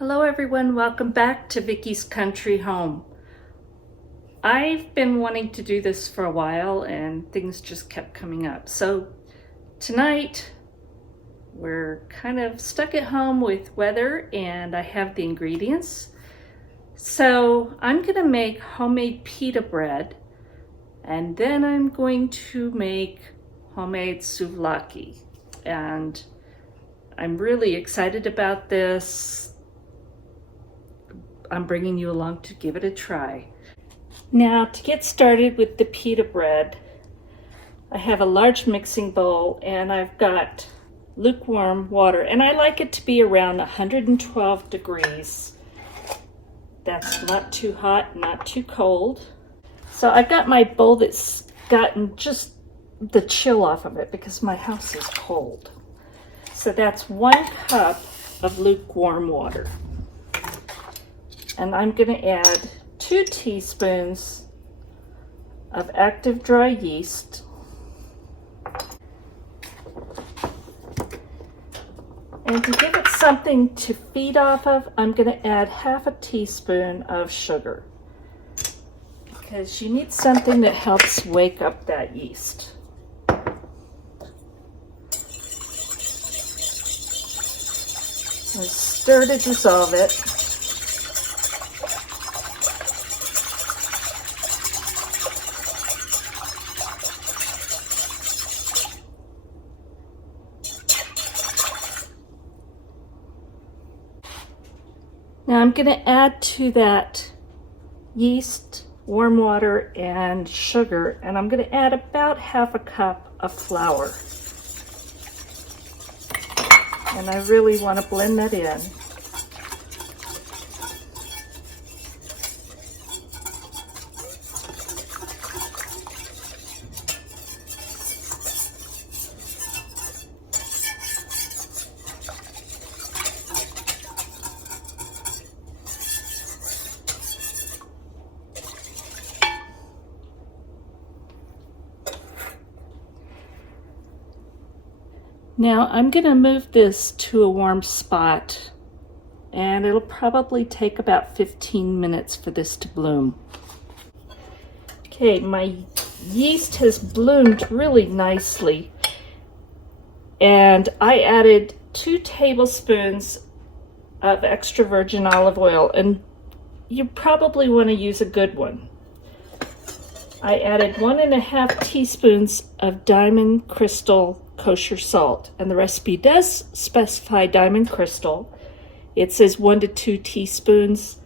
Hello everyone, welcome back to Vickie's Country Home. I've been wanting to do this for a while and things just kept coming up. So tonight we're kind of stuck at home with weather and I have the ingredients. So I'm gonna make homemade pita bread and then I'm going to make homemade souvlaki. And I'm really excited about this. I'm bringing you along to give it a try. Now, to get started with the pita bread, I have a large mixing bowl and I've got lukewarm water, and I like it to be around 112 degrees. That's not too hot, not too cold. So I've got my bowl that's gotten just the chill off of it because my house is cold. So that's 1 cup of lukewarm water. And I'm going to add 2 teaspoons of active dry yeast. And to give it something to feed off of, I'm going to add half a teaspoon of sugar, because you need something that helps wake up that yeast. And stir to dissolve it. Now I'm going to add to that yeast, warm water, and sugar, and I'm going to add about half a cup of flour. And I really want to blend that in. Now I'm going to move this to a warm spot, and it'll probably take about 15 minutes for this to bloom. Okay, my yeast has bloomed really nicely, and I added 2 tablespoons of extra virgin olive oil, and you probably want to use a good one. I added 1.5 teaspoons of diamond crystal kosher salt, and the recipe does specify diamond crystal. It says 1 to 2 teaspoons.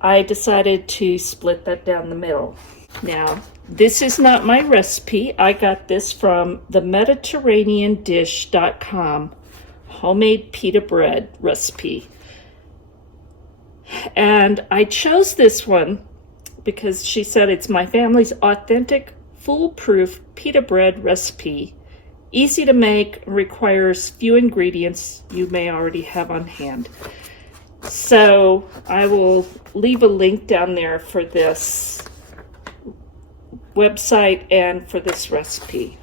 I decided to split that down the middle. Now, this is not my recipe. I got this from the mediterraneandish.com homemade pita bread recipe. And I chose this one because she said it's my family's authentic, foolproof pita bread recipe. Easy to make, requires few ingredients you may already have on hand. So I will leave a link down there for this website and for this recipe.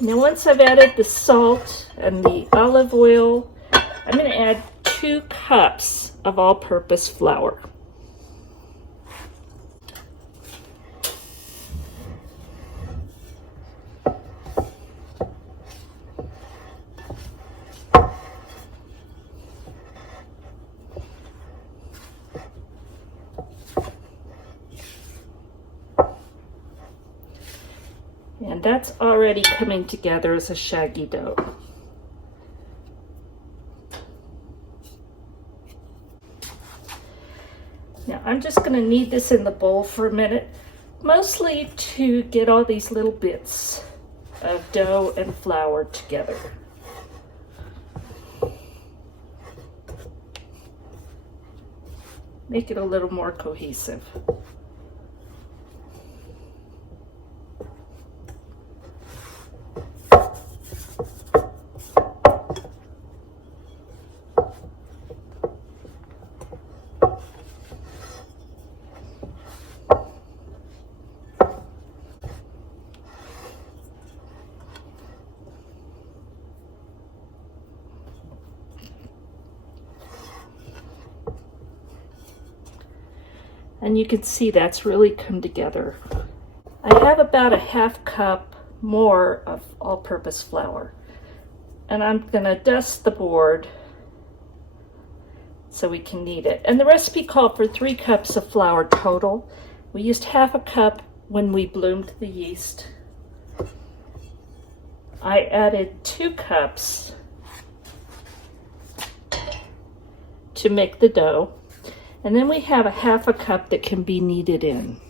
Now once I've added the salt and the olive oil, I'm going to add 2 cups of all-purpose flour. And that's already coming together as a shaggy dough. Now I'm just going to knead this in the bowl for a minute, mostly to get all these little bits of dough and flour together. Make it a little more cohesive. And you can see that's really come together. I have about a half cup more of all-purpose flour. And I'm gonna dust the board so we can knead it. And the recipe called for 3 cups of flour total. We used half a cup when we bloomed the yeast. I added 2 cups to make the dough. And then we have a half a cup that can be kneaded in.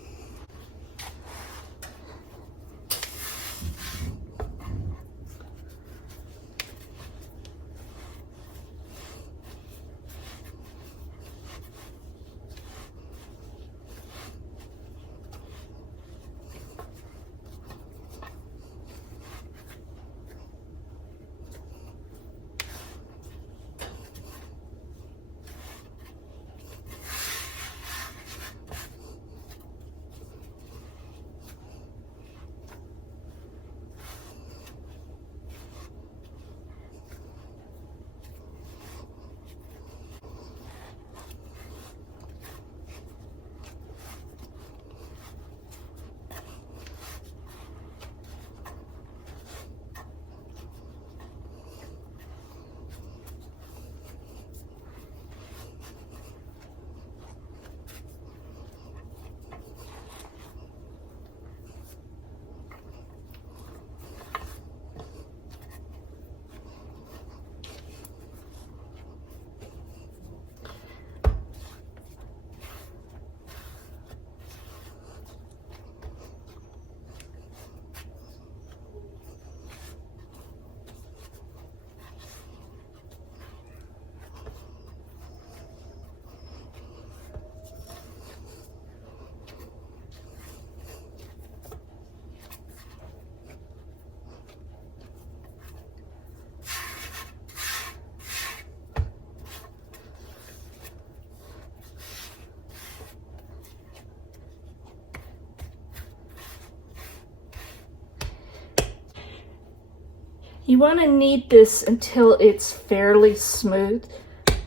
You want to knead this until it's fairly smooth,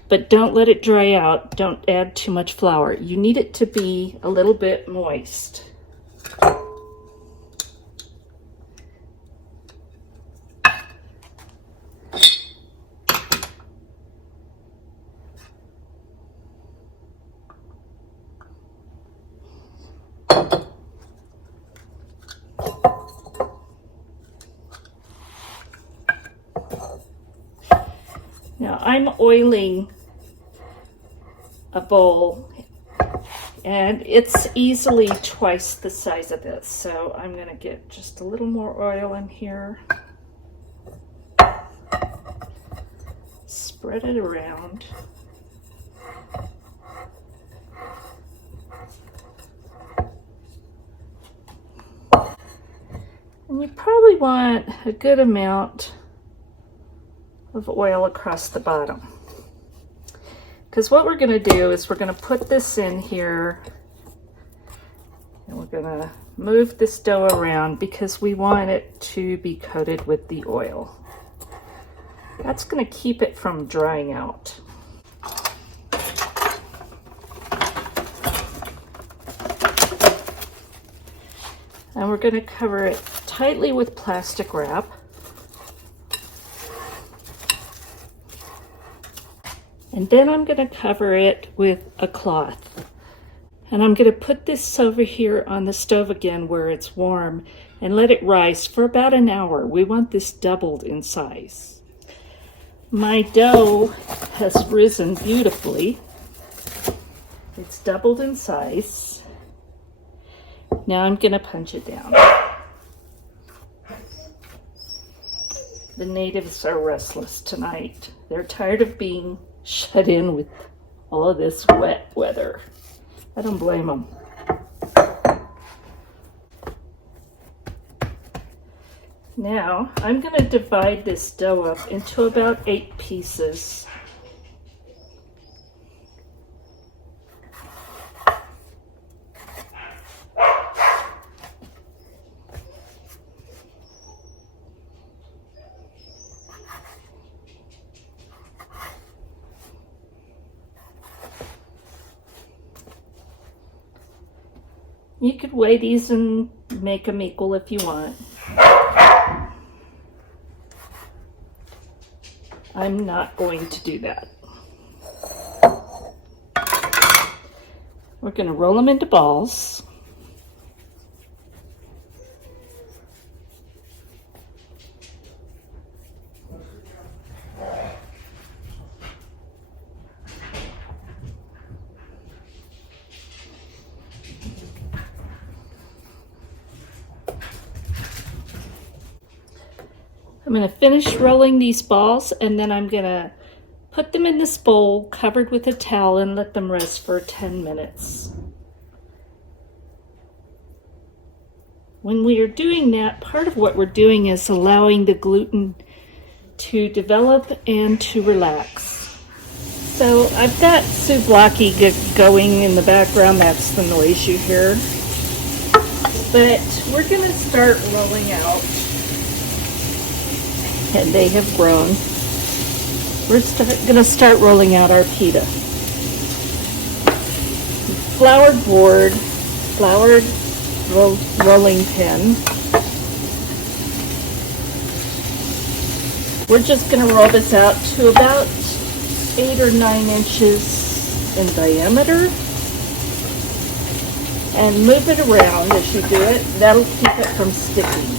but don't let it dry out. Don't add too much flour. You need it to be a little bit moist. Now I'm oiling a bowl, and it's easily twice the size of this. So I'm gonna get just a little more oil in here. Spread it around. And you probably want a good amount of oil across the bottom. Because what we're going to do is we're going to put this in here and we're going to move this dough around because we want it to be coated with the oil. That's going to keep it from drying out. And we're going to cover it tightly with plastic wrap. And then I'm going to cover it with a cloth. And I'm going to put this over here on the stove again where it's warm and let it rise for about an hour. We want this doubled in size. My dough has risen beautifully. It's doubled in size. Now I'm going to punch it down. The natives are restless tonight. They're tired of being shut in with all of this wet weather. I don't blame them. Now I'm going to divide this dough up into about 8 pieces. You could weigh these and make them equal if you want. I'm not going to do that. We're going to roll them into balls. I'm going to finish rolling these balls, and then I'm going to put them in this bowl covered with a towel and let them rest for 10 minutes. When we are doing that, part of what we're doing is allowing the gluten to develop and to relax. So I've got souvlaki going in the background. That's the noise you hear. But we're going to start rolling out. And they have grown. We're going to start rolling out our pita. Floured board, floured rolling pin. We're just going to roll this out to about 8 or 9 inches in diameter. And move it around as you do it. That'll keep it from sticking.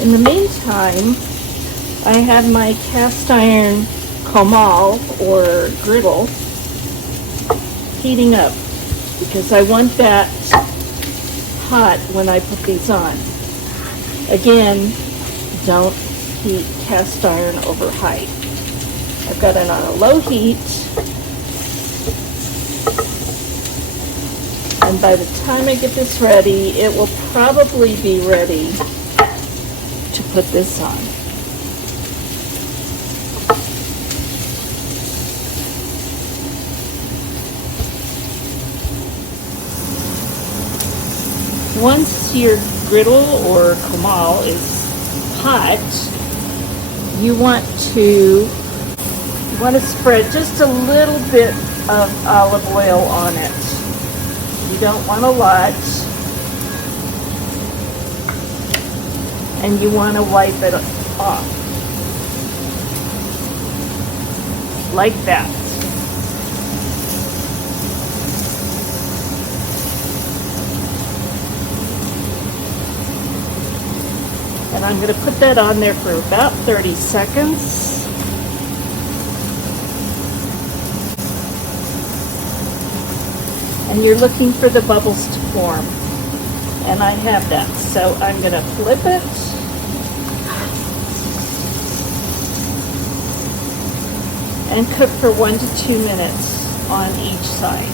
In the meantime, I have my cast iron comal or griddle heating up because I want that hot when I put these on. Again, don't heat cast iron over high. I've got it on a low heat, and by the time I get this ready, it will probably be ready to put this on. Once your griddle or comal is hot, you want to spread just a little bit of olive oil on it. You don't want a lot. And you want to wipe it off like that. And I'm going to put that on there for about 30 seconds. And you're looking for the bubbles to form. And I have that. So I'm going to flip it. And cook for 1 to 2 minutes on each side.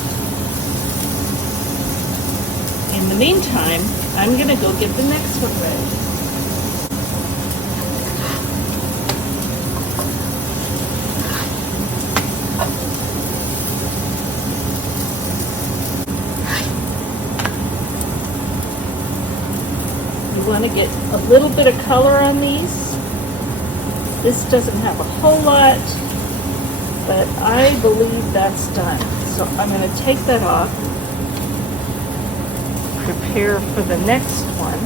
In the meantime, I'm going to go get the next one ready. You want to get a little bit of color on these. This doesn't have a whole lot, but I believe that's done. So I'm going to take that off, prepare for the next one.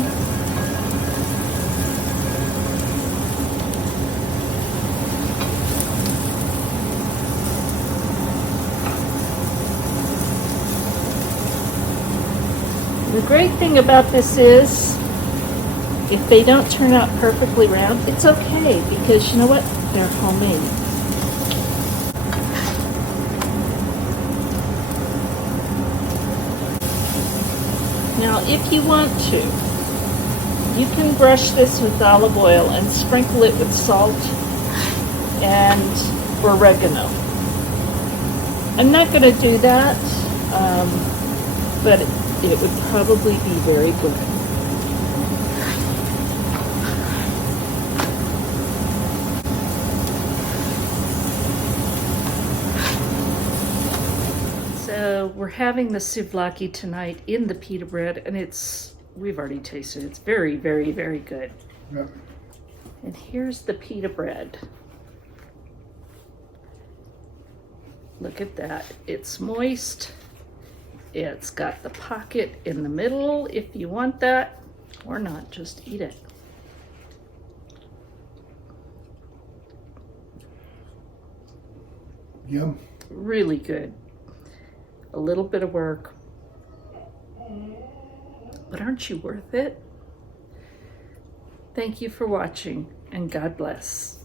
The great thing about this is, if they don't turn out perfectly round, it's okay, because you know what? They're homemade. Now, if you want to, you can brush this with olive oil and sprinkle it with salt and oregano. I'm not going to do that, but it would probably be very good. So So we're having the souvlaki tonight in the pita bread, and we've already tasted it. It's very, very, very good. Yep. And here's the pita bread. Look at that. It's moist. It's got the pocket in the middle if you want that, or not, just eat it. Yum. Really good. A little bit of work, but aren't you worth it? Thank you for watching, and God bless.